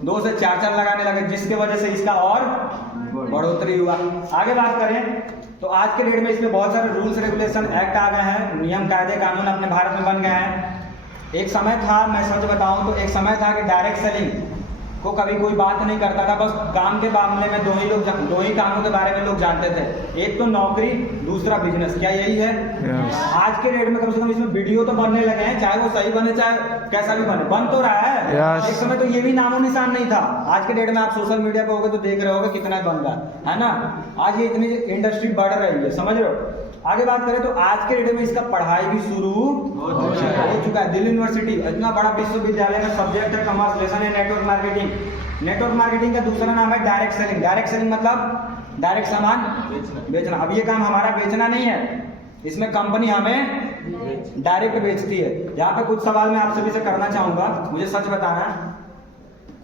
2 से 4 लगाने लगे, जिसके वजह से इसका और बढ़ोतरी हुआ। आगे बात करें तो आज के डेट में इसमें बहुत सारे रूल्स रेगुलेशन एक्ट आ गए हैं, नियम कायदे कानून अपने भारत में बन गए हैं। एक समय था, मैं सच बताऊं तो एक समय था कि डायरेक्ट सेलिंग को कभी कोई बात नहीं करता था। बस काम के मामले में दो ही कामों के बारे में लोग जानते थे, एक तो नौकरी, दूसरा बिजनेस। क्या यही है? आज के डेट में कम से कम इसमें वीडियो तो बनने लगे हैं, चाहे वो सही बने चाहे कैसा भी बने, बन तो रहा है। एक समय तो ये भी नामो निशान नहीं था। आज के डेट में आप सोशल मीडिया पे होगे तो देख रहे होगे कितना बन रहा है ना। आज ये इतनी इंडस्ट्री बढ़ रही है, समझ रहे हो। आगे बात करें तो आज के डेट में इसका पढ़ाई भी शुरू हो चुका है। दिल्ली यूनिवर्सिटी इतना बड़ा विश्वविद्यालय में सब्जेक्ट है कॉमर्स लेसन है नेटवर्क मार्केटिंग। नेटवर्क मार्केटिंग का दूसरा नाम है डायरेक्ट सेलिंग। डायरेक्ट सेलिंग मतलब डायरेक्ट सामान बेचना। अब ये काम हमारा बेचना नहीं है, इसमें कंपनी हमें डायरेक्ट बेचती है। यहाँ पे कुछ सवाल मैं आप सभी से करना चाहूंगा, मुझे सच बताना है,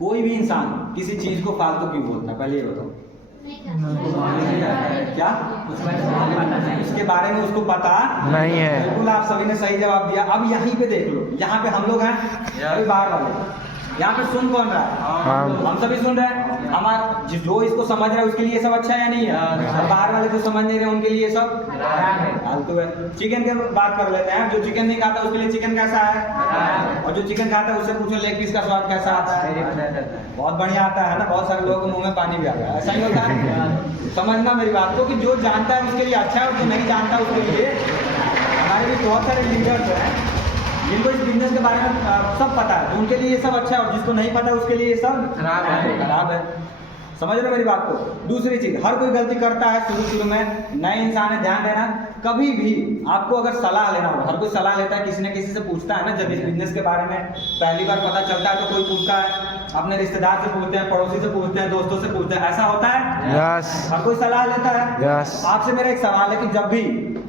कोई भी इंसान किसी चीज को फालतू क्यों बोलता है? पहले ये बताओ। क्या उसके बारे में उसको पता नहीं है? बिल्कुल, आप सभी ने सही जवाब दिया। अब यहीं पे देख लो, यहाँ पे हम लोग हैं, अभी बाहर वाले, यहाँ पे सुन कौन रहा है? हम सभी सुन रहे हैं। हमारा जो इसको समझ रहा है उसके लिए ये सब अच्छा है या नहीं है? बाहर वाले जो समझ नहीं रहे उनके लिए ये सब फालतू है। चिकन की बात कर लेते हैं। जो चिकन नहीं खाता उसके लिए चिकन कैसा है? और जो चिकन खाता है उससे पूछो लेग पीस का स्वाद कैसा आता है? बहुत बढ़िया आता है ना। बहुत सारे लोगों के मुंह में पानी भी आता है। ऐसा ही होता है, समझना मेरी बात को, कि जो जानता है उसके लिए अच्छा है और जो नहीं जानता उसके लिए। हमारे भी बहुत सारे लीडर्स हैं जिनको इस बिजनेस के बारे में सब पता है, तो उनके लिए ये सब अच्छा है, और जिसको नहीं पता उसके लिए ये सब खराब है। समझ रहे मेरी बात को। दूसरी चीज, हर कोई गलती करता है शुरू में, नए इंसान है, ध्यान देना। कभी भी आपको अगर सलाह लेना हो, हर कोई सलाह लेता है, किसी न किसी से पूछता है ना। जब इस बिजनेस के बारे में पहली बार पता चलता है तो कोई पूछता है, अपने रिश्तेदार से पूछते हैं, पड़ोसी से पूछते हैं, दोस्तों से पूछते हैं। ऐसा होता है? हर कोई सलाह लेता है। आपसे मेरा एक सवाल है कि जब भी,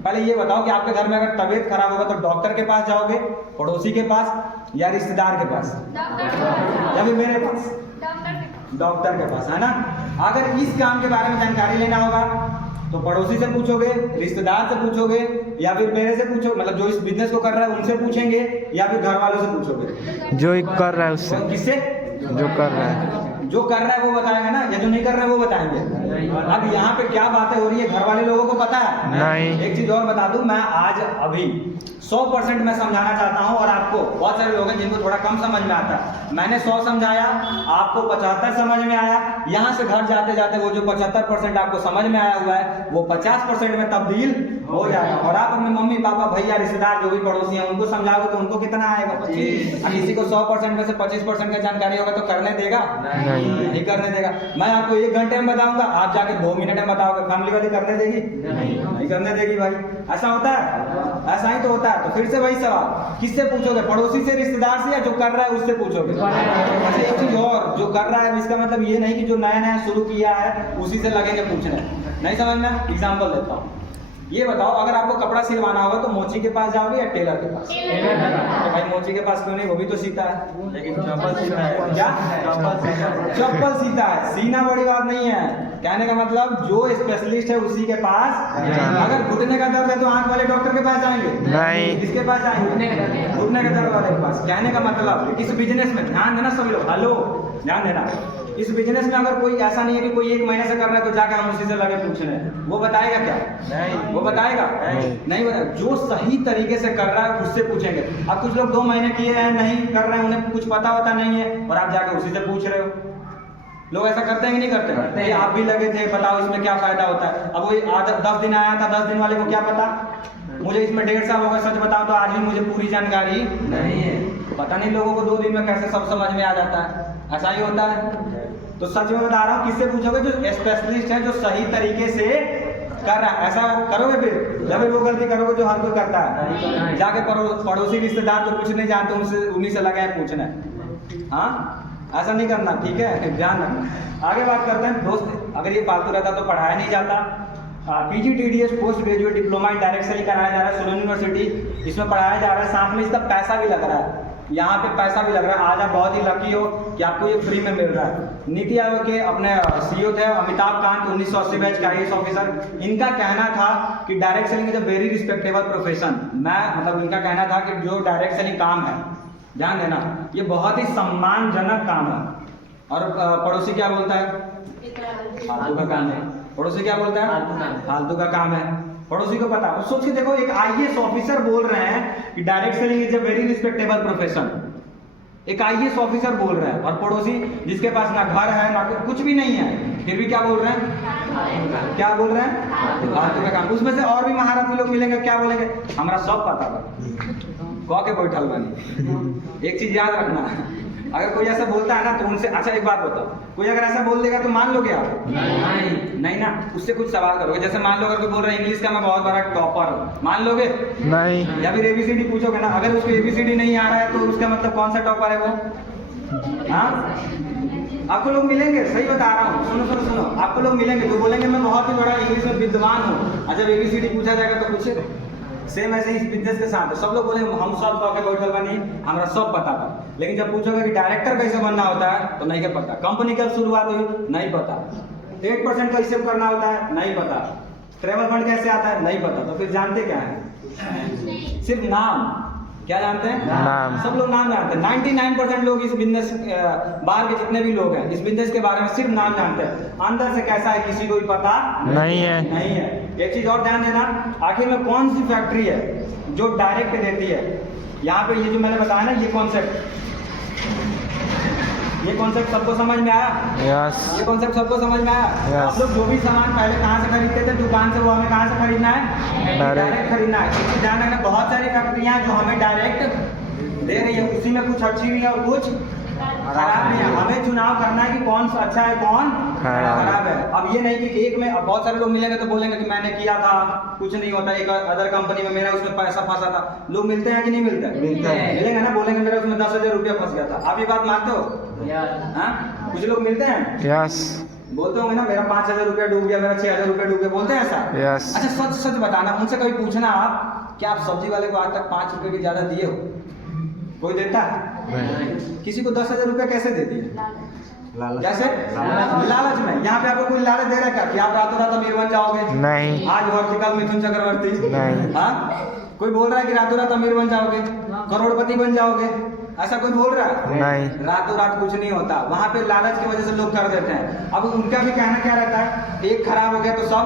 पहले ये बताओ कि आपके घर में अगर तबीयत खराब होगा तो डॉक्टर के पास जाओगे, पड़ोसी के पास, या रिश्तेदार के पास, या फिर मेरे पास? डॉक्टर के पास, है ना। अगर इस काम के बारे में जानकारी लेना होगा तो पड़ोसी से पूछोगे, रिश्तेदार से पूछोगे, या फिर मेरे से पूछो, मतलब जो इस बिजनेस को कर रहा है उनसे पूछेंगे, या फिर घर वालों से पूछोगे? जो कर रहा है उससे। किससे? जो कर रहा है। जो कर रहा है वो बताएगा ना, या जो नहीं कर रहा है वो बताएंगे? अब यहाँ पे क्या बातें हो रही है घर वाले लोगों को पता है? नहीं। एक चीज और बता दूं, मैं आज अभी 100% मैं समझाना चाहता हूँ, और आपको बहुत सारे लोग हैं जिनको थोड़ा कम समझ में आता है। मैंने 100 समझाया, आपको 75 समझ में आया। यहाँ से घर जाते जाते वो जो 75% आपको समझ में आया हुआ है वो 50% में तब्दील हो जाएगा। और आप अपने मम्मी पापा भैया रिश्तेदार जो भी पड़ोसी हैं उनको समझाओगे तो उनको कितना आएगा? 25। किसी को 100% में से 25% का जानकारी होगा तो करने देगा? नहीं करने देगा। मैं आपको 1 घंटे में बताऊंगा, आप जाके 2 मिनट में बताओगे, फैमिली वाली करने देगी? नहीं करने देगी भाई। ऐसा होता है? ऐसा ही तो होता है। तो फिर से वही सवाल, किससे पूछोगे? पड़ोसी से, रिश्तेदार से, या जो कर रहा है उससे पूछोगे? अच्छा एक चीज और, जो कर रहा है इसका मतलब ये नहीं कि जो नया नया शुरू किया है उसी से लगेंगे पूछने, नहीं समझना। एग्जाम्पल देता हूँ, ये बताओ अगर आपको कपड़ा सिलवाना होगा तो मोची के पास जाओगे या टेलर के पास? तो भाई मोची के पास क्यों नहीं, वो भी तो सीता है। लेकिन चप्पल सीता है। क्या? चप्पल सीता है। सीना बड़ी बात नहीं है, कहने का मतलब जो स्पेशलिस्ट है उसी के पास। अगर घुटने का दर्द है तो आंख वाले डॉक्टर के पास जाएंगे? नहीं। किसके पास जाएंगे? घुटने का दर्द वाले के पास। कहने का मतलब इस बिजनेस में ध्यान देना सभी लोग, हेलो ध्यान देना, इस बिजनेस में अगर कोई ऐसा नहीं है कि कोई 1 महीने से कर रहा है तो जाकर हम उसी से लगे पूछने, वो बताएगा क्या? नहीं। वो बताएगा? नहीं बताएगा। जो सही तरीके से कर रहा है उससे पूछेंगे। अब कुछ लोग 2 महीने किए हैं, नहीं कर रहे हैं, उन्हें कुछ पता होता नहीं है, और आप जाकर उसी से पूछ रहे हो। लोग ऐसा करते हैं कि नहीं करते? ये आप भी लगे थे, बताओ इसमें क्या फायदा होता है। अब वो 10 दिन आया था, 10 दिन वाले को क्या पता? मुझे इसमें 1.5 साल हो गए, सच बताओ तो आज भी मुझे पूरी जानकारी नहीं है। पता नहीं लोगों को 2 दिन में कैसे सब समझ में आ जाता है। ऐसा ही होता है। तो सच में बता रहा हूँ, किससे पूछोगे? जो स्पेशलिस्ट है, जो सही तरीके से कर रहा है। ऐसा करोगे फिर जब वो गलती करोगे जो हर कोई करता है, जाके पड़ोसी रिश्तेदार जो कुछ नहीं जानते उनसे, उन्हीं से लगा है पूछना। हाँ, ऐसा नहीं करना, ठीक है, ध्यान रखना। आगे बात करते हैं दोस्त। अगर ये फालतू रहता तो पढ़ाया नहीं जाता। PGTDS post graduate diploma in direct selling कराया जा रहा है सोलन यूनिवर्सिटी, इसमें पढ़ाया जा रहा है, साथ में इसका पैसा भी लग रहा है। यहाँ पे पैसा भी लग रहा है। आज आप बहुत ही लकी हो कि आपको ये फ्री में मिल रहा है। नीति आयोग के अपने CEO थे अमिताभ कांत, 1980 बैच का IAS ऑफिसर। इनका कहना था कि direct selling is a very respectable profession. मतलब इनका कहना था कि जो डायरेक्ट सेलिंग काम है, ध्यान देना, ये बहुत ही सम्मानजनक काम है। और पड़ोसी क्या बोलता है? फालतू का काम है। पड़ोसी क्या बोलता है? फालतू का काम है। पड़ोसी को पता। सोच के देखो, एक IAS ऑफिसर बोल रहे हैं कि direct selling is a very respectable profession. एक IAS ऑफिसर बोल रहे हैं, और पड़ोसी जिसके पास ना घर है ना कुछ भी नहीं है, फिर भी क्या बोल रहे हैं? क्या बोल रहे हैं? फालतू का काम। उसमें से और भी महारथी लोग मिलेंगे, क्या बोलेंगे? हमारा सब पता था, कह के बैठल बनी। एक चीज याद रखना, अगर कोई ऐसा बोलता है ना तो उनसे, अच्छा एक बात बताओ, कोई अगर ऐसा बोल देगा तो मान लोगे आप? नहीं ना, उससे कुछ सवाल करोगे। जैसे मान लो अगर कोई बोल रहा है इंग्लिश का मैं बहुत बड़ा टॉपर हूँ, मान लोगे? नहीं। या फिर ABCD पूछोगे ना, अगर उसको ABCD नहीं आ रहा है तो उसका मतलब कौन सा टॉपर है वो? हाँ, आपको लोग मिलेंगे, सही बता रहा हूँ, सुनो, आपको लोग मिलेंगे जो बोलेंगे मैं बहुत ही बड़ा इंग्लिश में विद्वान हूँ। जब ABCD पूछा जाएगा तो कुछ सेम ऐसे इस बिजनेस के साथ सब लोग बोले हम सब कह के बैठल बनी, हमारा सब पता था। लेकिन जब पूछोगे कि डायरेक्टर कैसे बनना होता है तो नहीं के पता। कंपनी कब शुरुआत हुई? नहीं पता। 8% का हिसाब करना होता है? नहीं पता। ट्रेवल फंड कैसे आता है? नहीं पता। तो फिर जानते क्या है? सिर्फ नाम। क्या जानते हैं? नाम। सब लोग नाम जानते हैं। 99% लोग इस बिजनेस, बाहर के जितने भी लोग हैं इस बिजनेस के बारे में सिर्फ नाम जानते हैं। अंदर से कैसा है किसी को भी पता नहीं है। एक चीज और ध्यान देना, आखिर में कौन सी फैक्ट्री है जो डायरेक्ट देती है? यहाँ पे ये जो मैंने बताया ना, ये कॉन्सेप्ट सबको समझ में आया? यस। ये कॉन्सेप्ट सबको समझ में आया? Yes. आप लोग जो भी सामान पहले कहाँ से खरीदते थे दुकान से, वो हमें कहाँ से खरीदना है? डायरेक्ट खरीदना है। क्योंकि ध्यान रखना, बहुत सारी फैक्ट्रियाँ जो हमें डायरेक्ट दे रही है, उसी में कुछ अच्छी भी है और कुछ खराब नहीं है। हमें चुनाव करना है कि कौन सा अच्छा है, कौन खराब है। अब ये नहीं कि एक में, अब बहुत सारे लोग मिलेंगे तो बोलेंगे कि मैंने किया था, कुछ नहीं होता, एक अदर कंपनी में मेरा उसमें पैसा फंसा था। लोग मिलते हैं कि नहीं मिलते? मिलेंगे ना, बोलेंगे मेरा उसमें 10,000 रुपया फंस गया था। आप ये बात मानते हो? हाँ, कुछ लोग मिलते हैं, यस, बोलते होंगे ना मेरा 5,000 रुपया डूब गया, मेरा 6,000 रुपया डूब गया, बोलते हैं ऐसा? यस। अच्छा सच बताना, उनसे कभी पूछना आप कि आप सब्जी वाले को आज तक 5 रुपए भी ज्यादा दिए हो? कोई देता है? किसी को 10,000 रुपया कैसे दे दिए? जैसे लालच में। यहाँ पे आपको कोई लालच दे रहा है क्या कि आप रातों रात अमीर बन जाओगे? नहीं। आज वर्टिकल मिथुन चक्रवर्ती नहीं। हाँ, कोई बोल रहा है कि रातों रात अमीर बन जाओगे, करोड़पति बन जाओगे? ऐसा कोई बोल रहा है? नहीं। रातों रात कुछ नहीं होता। वहाँ पे लालच की वजह से लोग कर देते हैं। अब उनका भी कहना क्या रहता है, एक खराब हो गया तो सब,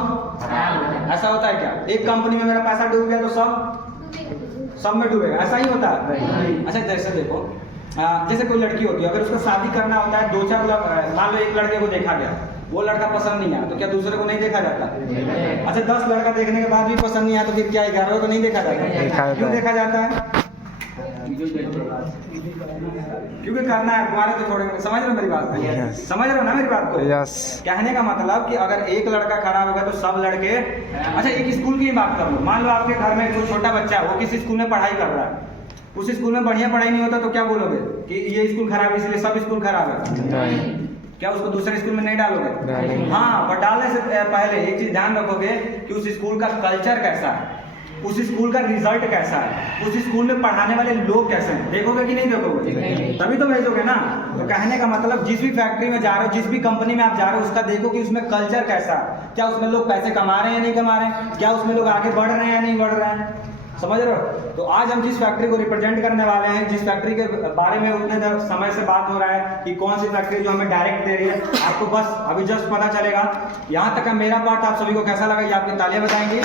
ऐसा होता है क्या? एक कंपनी में मेरा पैसा डूब गया तो सब में डूबेगा, ऐसा ही होता है? अच्छा जैसे देखो, जैसे कोई लड़की होती है, अगर उसको शादी करना होता है, 2-4 मान लो एक लड़के को देखा गया, वो लड़का पसंद नहीं आया तो क्या दूसरे को नहीं देखा जाता? अच्छा 10 लड़का देखने के बाद भी पसंद नहीं आया तो फिर क्या 11वें को नहीं देखा जाता? क्यों देखा जाता है? क्योंकि करना है तुम्हारे तो थोड़े, समझ रहे हो मेरी बात को? Yes. समझ रहे हो ना मेरी बात को? यस। कहने का मतलब कि अगर एक लड़का खराब होगा तो सब लड़के। अच्छा एक स्कूल की बात कर लो, मान लो आपके घर में कोई छोटा बच्चा है, वो किसी स्कूल में पढ़ाई कर रहा है, उस स्कूल में बढ़िया पढ़ाई नहीं होता तो क्या बोलोगे कि ये स्कूल खराब है इसलिए सब स्कूल खराब है? नहीं। क्या उसको दूसरे स्कूल में नहीं डालोगे? नहीं। हाँ, पर डालने से पहले एक चीज ध्यान रखोगे कि उस स्कूल का कल्चर कैसा है, उस स्कूल का रिजल्ट कैसा है, उस स्कूल में पढ़ाने वाले लोग कैसे हैं, देखोगे कि नहीं देखोगे? तभी तो भेजोगे ना। तो कहने का मतलब जिस भी फैक्ट्री में जा रहे हो, जिस भी कंपनी में आप जा रहे हो, उसका देखो कि उसमें कल्चर कैसा है, क्या उसमें लोग पैसे कमा रहे हैं या नहीं कमा रहे हैं, क्या उसमें लोग आगे बढ़ रहे हैं या नहीं बढ़ रहे हैं, समझ रहे हो? तो आज हम जिस फैक्ट्री को रिप्रेजेंट करने वाले हैं, जिस फैक्ट्री के बारे में उतने समय से बात हो रहा है कि कौन सी फैक्ट्री जो हमें डायरेक्ट दे रही है, आपको बस अभी जस्ट पता चलेगा। यहाँ तक का मेरा पार्ट आप सभी को कैसा लगा ये आपकी तालियां बताएंगे।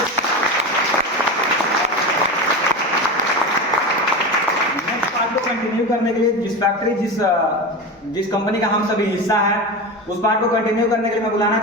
कंटिन्यू करने के लिए जिस फैक्ट्री जिस कंपनी का हम सभी हिस्सा है, उस पार्ट को कंटिन्यू करने के लिए मैं बुलाना